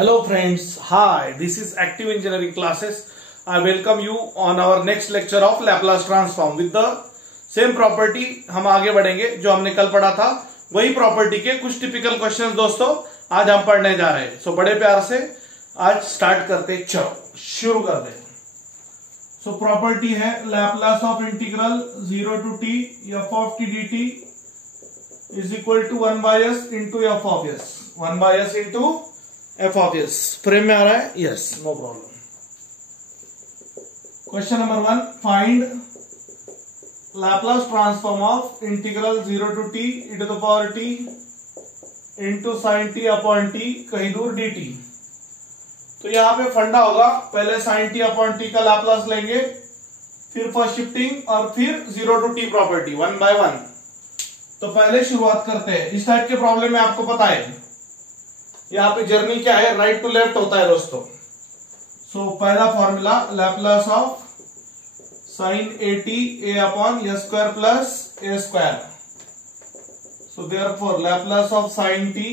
Hello friends, hi, this is Active Engineering Classes. I welcome you on our next lecture of Laplace Transform with the same property. हम आगे बढ़ेंगे जो हमने कल पढ़ा था वही प्रॉपर्टी के कुछ टिपिकल क्वेश्चंस दोस्तों आज हम पढ़ने जा रहे हैं। सो बड़े प्यार से आज स्टार्ट करते, चलो शुरू कर दे। सो प्रॉपर्टी है Laplace of integral 0 to t f of t dt is equal to 1 by s into f of s, 1 by s into f of s। Frame में आ रहा है? Yes, no problem. Question number 1, find Laplace transform of integral 0 to t e to the power t into sin t upon t कहीं दूर dt। तो यहां पे फंडा होगा, पहले sin t upon t का Laplace लेंगे, फिर फर्स्ट शिफ्टिंग और फिर 0 to t प्रॉपर्टी 1 by 1। तो पहले शुरुआत करते हैं। इस टाइप के प्रॉब्लम में आपको पता है यहाँ पे जर्नी क्या है, राइट टू लेफ्ट होता है दोस्तों। सो पहला formula Laplace of sin at a upon s square plus a square. So therefore Laplace of sin t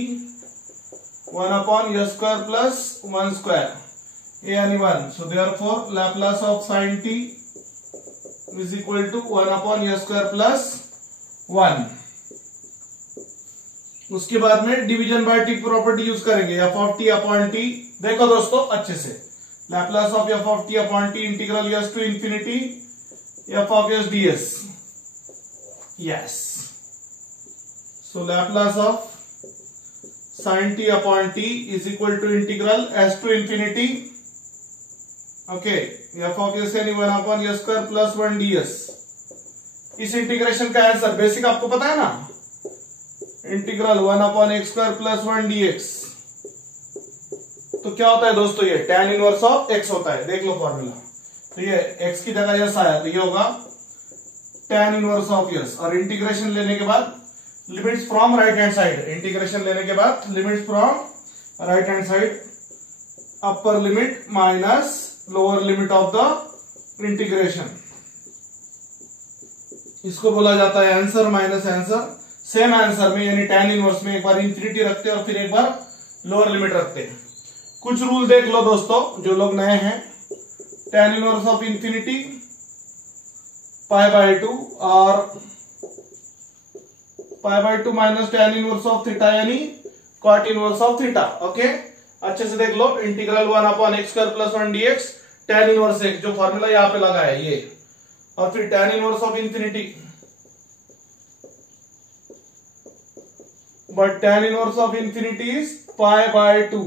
1 upon s square plus 1 square, a यानी 1। So therefore Laplace of sin t is equal to 1 upon s square plus 1। उसके बाद में division by T property use करेंगे, f of t upon t। देखो दोस्तों अच्छे से, Laplace of f of t upon t integral s to infinity f of s ds। Yes, so Laplace of sin t upon t is equal to integral s to infinity, okay, f of s यानी 1 upon s square plus 1 ds। इस integration का answer basic आपको पता है ना, integral 1 upon x square plus 1 dx। तो क्या होता है दोस्तों, ये tan इनवर्स ऑफ x होता है। देख लो फॉर्मूला, तो ये x की जगह यस आया तो ये होगा tan इनवर्स ऑफ यस। और इंटीग्रेशन लेने के बाद limits from right hand side, integration लेने के बाद limits from right hand side, upper limit minus lower limit of the integration, इसको बोला जाता है answer minus answer. Same answer में यानी tan इनवर्स में एक बार इंफिनिटी रखते हैं और फिर एक बार लोअर लिमिट रखते हैं। कुछ रूल देख लो दोस्तों जो लोग नए हैं, tan inverse of infinity pi by 2 और pi by 2 minus tan inverse of theta यानी cot inverse of theta. Okay, अच्छे से देख लो, integral 1 upon x square plus 1 dx, tan inverse x जो फॉर्मूला यहाँ पे लगा है ये, और फिर tan inverse of infinity, but tan inverse of infinity is pi by 2.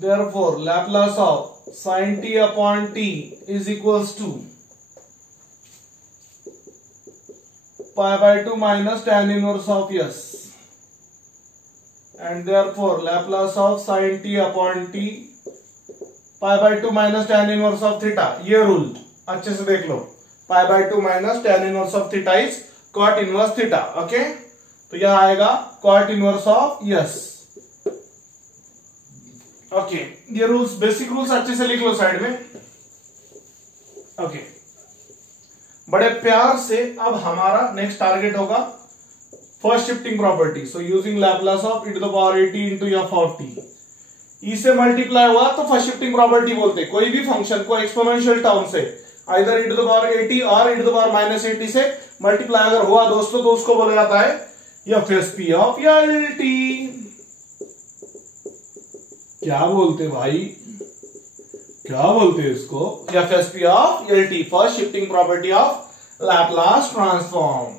Therefore, Laplace of sin t upon t is equals to pi by 2 minus tan inverse of s, and therefore Laplace of sin t upon t pi by 2 minus tan inverse of theta। ये rule अच्छे से देख लो, pi by 2 minus tan inverse of theta is cot inverse theta. Okay, तो यह आएगा cot inverse of yes. Okay, ये rules basic rules अच्छे से लिख लो साइड में। ओके, बड़े प्यार से अब हमारा नेक्स्ट टारगेट होगा first shifting property. So using Laplace of e to the power at into f of t, e से मल्टीप्लाई हुआ तो फर्स्ट शिफ्टिंग प्रॉपर्टी बोलते हैं। कोई भी फंक्शन को एक्सपोनेंशियल टर्म से either e to the power at और e to the power minus at से मल्टीप्लाई अगर हुआ दोस्तों तो उसको बोला जाता है fsp ऑफ lt। क्या बोलते भाई, क्या बोलते इसको, fsp of lt, first shifting property of Laplace transform.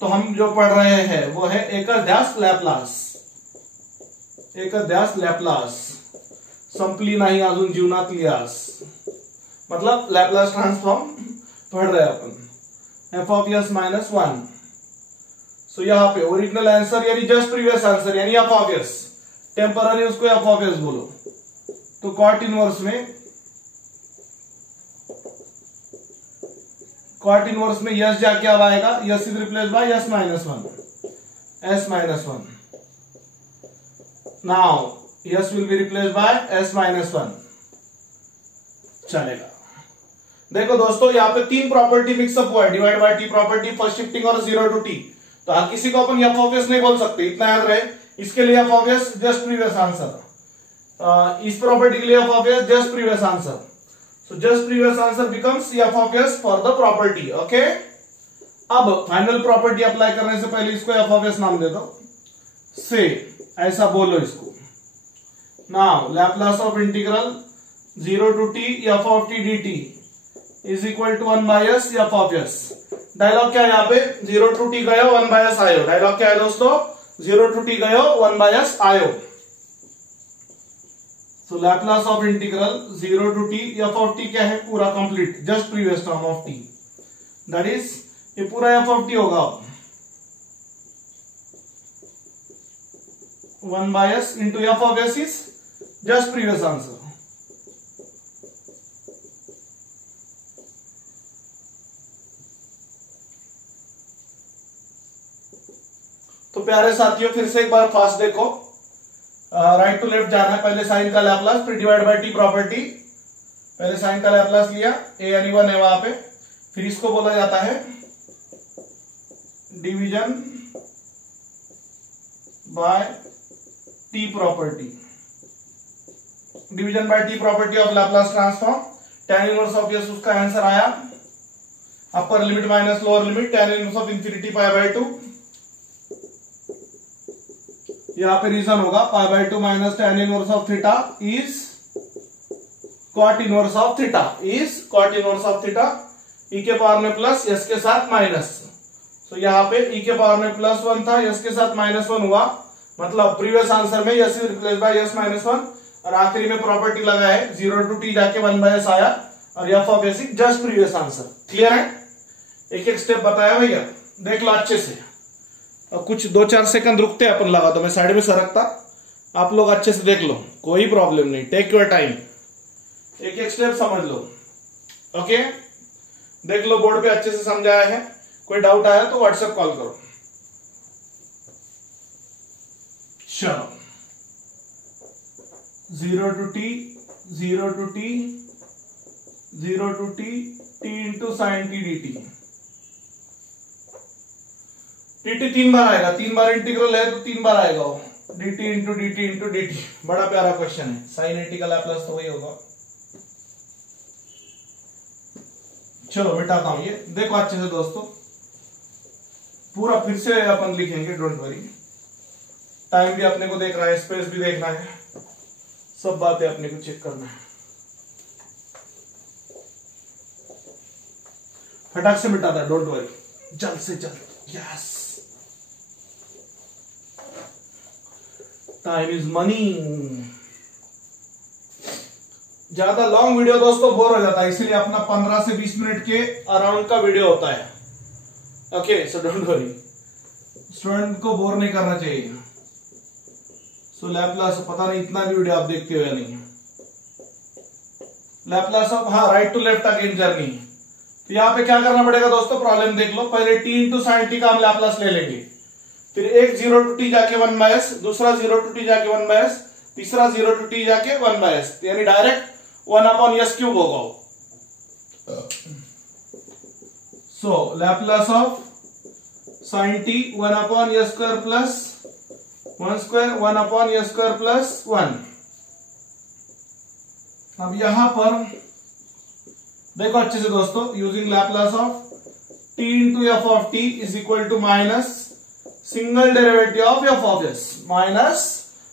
तो हम जो पढ़ रहे हैं वो है एकदश लॅपलास, एकदश लॅपलास, संपली नाही अजून जीवनातली आस, मतलब Laplace ट्रांसफॉर्म पढ़ रहे हैं अपन, f ऑफ s माइनस 1। सो यहाँ पे ओरिजिनल आंसर यानी जस्ट प्रीवियस आंसर यानी f ऑफ s, टेम्पररी उसको f ऑफ s बोलो। तो cot इनवर्स में, cot इनवर्स में s जाके अब आएगा, s is replace by s minus 1, s minus 1। Now s will be replace by s minus 1, चलेगा। देखो दोस्तों यहाँ पे तीन प्रॉपर्टी मिक्सअप हुआ है, divide by T property, first shifting और 0 to t। तो किसी को अपन f ऑफ s नहीं बोल सकते, इतना याद रहे, इसके लिए F of S just previous answer, इस प्रॉपर्टी के लिए F of S just previous answer, so just previous answer becomes F of S for the property. Okay, अब फाइनल प्रॉपर्टी अप्लाई करने से पहले इसको एफ ऑफ एस नाम दे दो, से ऐसा बोलो इसको। Now Laplace of integral 0 to t F of T D T is equal to 1 by S F of S. Dialogue क्या है यहाँ पे, 0 to t गयो 1 बाय एस आयो। डायलॉग क्या है दोस्तों, 0 to t गयो 1 बाय एस आयो। So Laplace of integral 0 to t F of T क्या है, पूरा complete just previous term of t, that is ये पूरा एफ ऑफ टी होगा 1 by S into F of S is just previous answer. तो प्यारे साथियों फिर से एक बार फास्ट देखो, राइट टू लेफ्ट जाना है। पहले साइन का लैप्लास फिर डिवाइड बाय टी प्रॉपर्टी, पहले साइन का लैप्लास लिया, ए यानी 1 है वहां पे, फिर इसको बोला जाता है division by T property, division by T property of Laplace transform. tan inverse of S उसका आंसर आया, upper limit minus lower limit tan inverse of infinity pi by 2, यहां पे रीजन होगा pi by 2 minus tan inverse of theta is cot inverse of theta, is cot inverse of theta, E के power में plus S के साथ minus. तो यहाँ पे ई के पावर में +1 था, एस के साथ -1 हुआ, मतलब प्रीवियस आंसर में S is replace by S -1, और आखिरी में प्रॉपर्टी लगा है 0 to t जाके 1 बाय एस आया, और F of S just previous answer. Clear है, एक एक स्टेप बताया भैया, देख लो अच्छे से। और कुछ 2-4 सेकंड रुकते हैं अपन, लगा तो मैं साइड में सरकता, आप लोग अच्छे से देख लो, कोई प्रॉब्लम नहीं, टेक योर टाइम, एक एक स्टेप समझ लो। ओके, देख लो बोर्ड पे अच्छे से समझाया है, कोई डाउट आया तो व्हाट्सएप कॉल करो। चलो 0 to t 0 to t 0 to t t into sine T D T, dt 3 बार आएगा, 3 बार इंटीग्रल है तो 3 बार आएगा वो, dt into D T into D T. बड़ा प्यारा क्वेश्चन है, साइन एटी का लैप्लास तो वही होगा। चलो मिटाता हूं ये, देखो अच्छे से दोस्तों, पूरा फिर से अपन लिखेंगे, डोंट वरी, टाइम भी अपने को देख रहा है, स्पेस भी देखना है, सब बातें अपने को चेक करना है। फटाक से मिटाता है, डोंट वरी, जल्द से जल्द, यस, टाइम इज मनी। ज्यादा लॉन्ग वीडियो दोस्तों बोर हो जाता है, इसलिए अपना 15 से 20 मिनट के अराउंड का वीडियो होता है। Okay, so don't worry, student को बोर नहीं करना चाहिए। सो लैप्लास, पता नहीं इतना भी वीडियो आप देखते हो या नहीं, लैप्लास ऑफ, हाँ, right to left again journey. तो यहाँ पे क्या करना पड़ेगा दोस्तों, प्रॉब्लम देख लो, पहले t इंटू साइन टी का हम लैप्लास ले लेंगे, फिर एक 0 to t जाके 1 बाय एस, दूसरा 0 to t जाके 1 बाय एस, तीसरा 0 to t जाके 1 बाय एस, यानी डायरेक्ट 1/s³ होगा। So Laplace of sine T 1/s² plus 1² 1/s² plus 1। अब यहां पर देखो अच्छे से दोस्तों, using Laplace of t into F of T is equal to minus single derivative of F of S, minus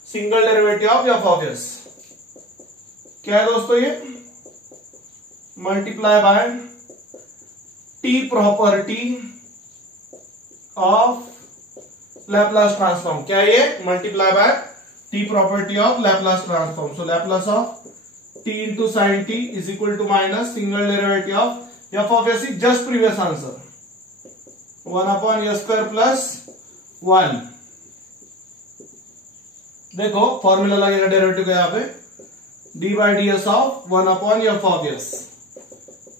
single derivative of F of S. क्या है दोस्तों ये, multiply by T property of Laplace transform. क्या है ये, multiply by T property of Laplace transform. So Laplace of T into sine T is equal to minus single derivative of F of S is just previous answer 1/s² plus 1। देखो formula लगेगा derivative का यहाँ पे, d by D S of 1/f of s,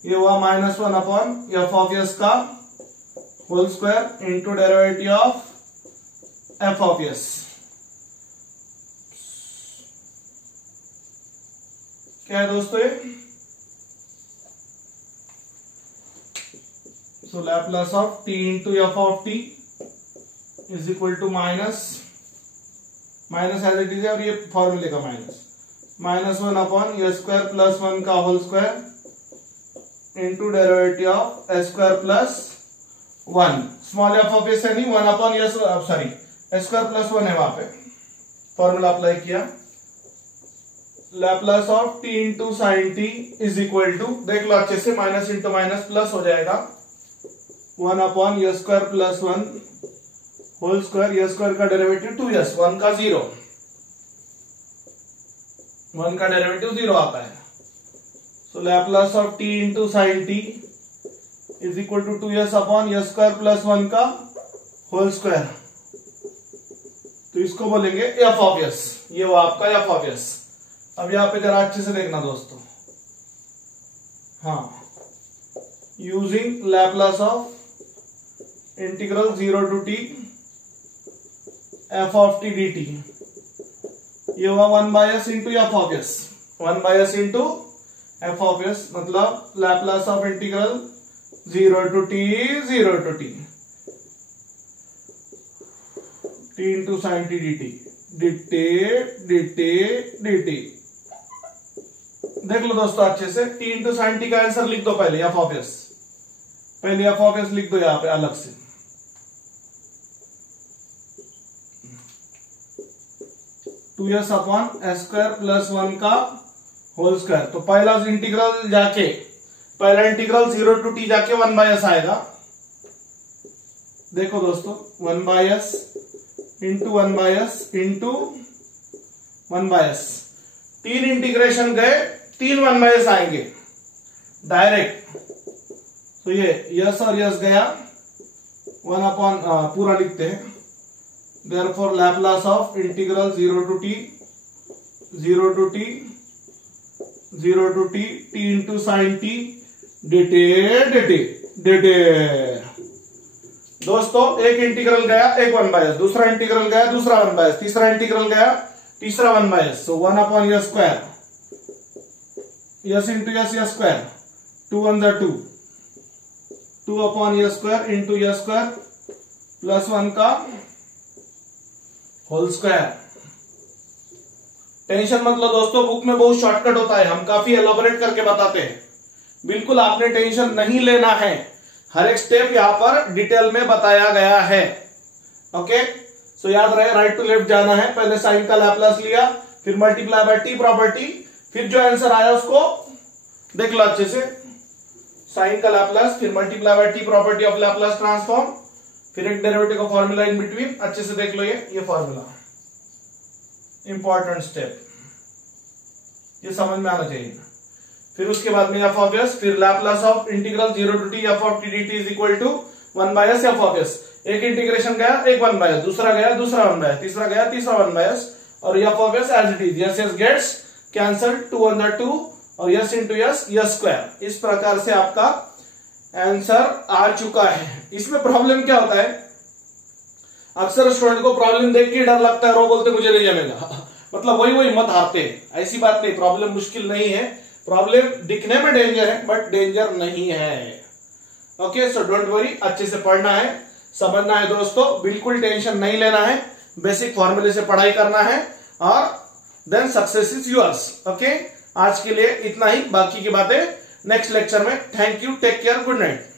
ये हुआ -1/f of s का whole square into derivative of f of s। क्या है दोस्तों ये, so Laplace of t into F of t is equal to minus minus as it is है और ये फॉर्मूले का minus 1 upon A square plus 1 का whole square into derivative of A square plus 1 small F of S है नहीं 1 upon A sorry A square plus 1 है वहां पे फॉर्मूला अप्लाई किया Laplace of t into sine T is equal to देख लो अच्छे से माइनस इंटू माइनस प्लस हो जाएगा 1 upon A square plus 1 whole square A square का डेरिवेटिव 2s 1 का 0 1 का डेरिवेटिव 0 आता है so Laplace of t into sine T is equal to 2s upon A square plus 1 का होल स्क्वायर तो इसको बोलेंगे एफ ऑफ एस ये वो आपका एफ ऑफ एस अब यहां पे जरा अच्छे से देखना दोस्तों हाँ using Laplace of integral 0 to T F of T D T ये हुआ 1 by S into F of S 1 by S into F of S मतलब Laplace of integral 0 to T T into sine T D T देख लो दोस्तों अच्छे से t into sine T का answer लिख दो पहले एफ ऑफ एस लिख दो यहां पे अलग से two S upon S square plus 1 का होल स्क्वायर तो पहला इंटीग्रल जाके 0 टू टी जाके 1 बाय एस आएगा देखो दोस्तों 1 by S into 1 by S into 1 by S 3 integration गए 3 1 बाय एस आएंगे डायरेक्ट तो ये यस और यस गया 1 अपॉन पूरा लिखते हैं therefore Laplace of integral 0 to T T into sine T dt दोस्तों एक इंटीग्रल गया एक 1 बाय एस दूसरा इंटीग्रल गया दूसरा 1 बाय एस तीसरा इंटीग्रल गया तीसरा 1 by S so 1 upon A square S into S square 2 1 जा 2 upon A square into A square plus 1 का होल स्क्वायर टेंशन मत लो दोस्तों बुक में बहुत शॉर्टकट होता है हम काफी एलोबरेट करके बताते हैं बिल्कुल आपने टेंशन नहीं लेना है हर एक स्टेप यहां पर डिटेल में बताया गया है ओके सो याद रहे राइट टू लेफ्ट जाना है पहले साइन का लैपलास लिया फिर मल्टीप्लाई बाय टी प्रॉपर्टी फिर जो आंसर आया उसको देख लो अच्छे से साइन का लैपलास फिर multiply by T property of Laplace transform फिर एक डेरिवेटिव का फॉर्मूला इन बिटवीन अच्छे से देख लो ये फॉर्मूला इंपॉर्टेंट स्टेप ये समझ में आना चाहिए फिर उसके बाद में एफ ऑफ एस फिर Laplace of integral 0 to T F of T D T is equal to 1 by S F of S एक इंटीग्रेशन गया एक 1 बाय एस दूसरा गया दूसरा 1 बाय एस तीसरा गया तीसरा 1 बाय एस और F of S as it is S S gets cancel 2 1 जा 2 और S into S S square इस प्रकार से आपका आंसर आ चुका है इसमें प्रॉब्लम क्या होता है अक्सर स्टूडेंट को प्रॉब्लम देख के डर लगता है और वो बोलते मुझे नहीं जमेगा मतलब वही मत हारते ऐसी बात नहीं प्रॉब्लम मुश्किल नहीं है प्रॉब्लम दिखने में डेंजर है बट डेंजर नहीं है ओके सो डोंट वरी अच्छे से पढ़ना है समझना है दोस्तों बिल्कुल टेंशन नहीं लेना है बेसिक फॉर्मूले से पढ़ाई करना है और then success is yours okay आज के लिए इतना ही बाकी की बातें नेक्स्ट लेक्चर में thank you take care good night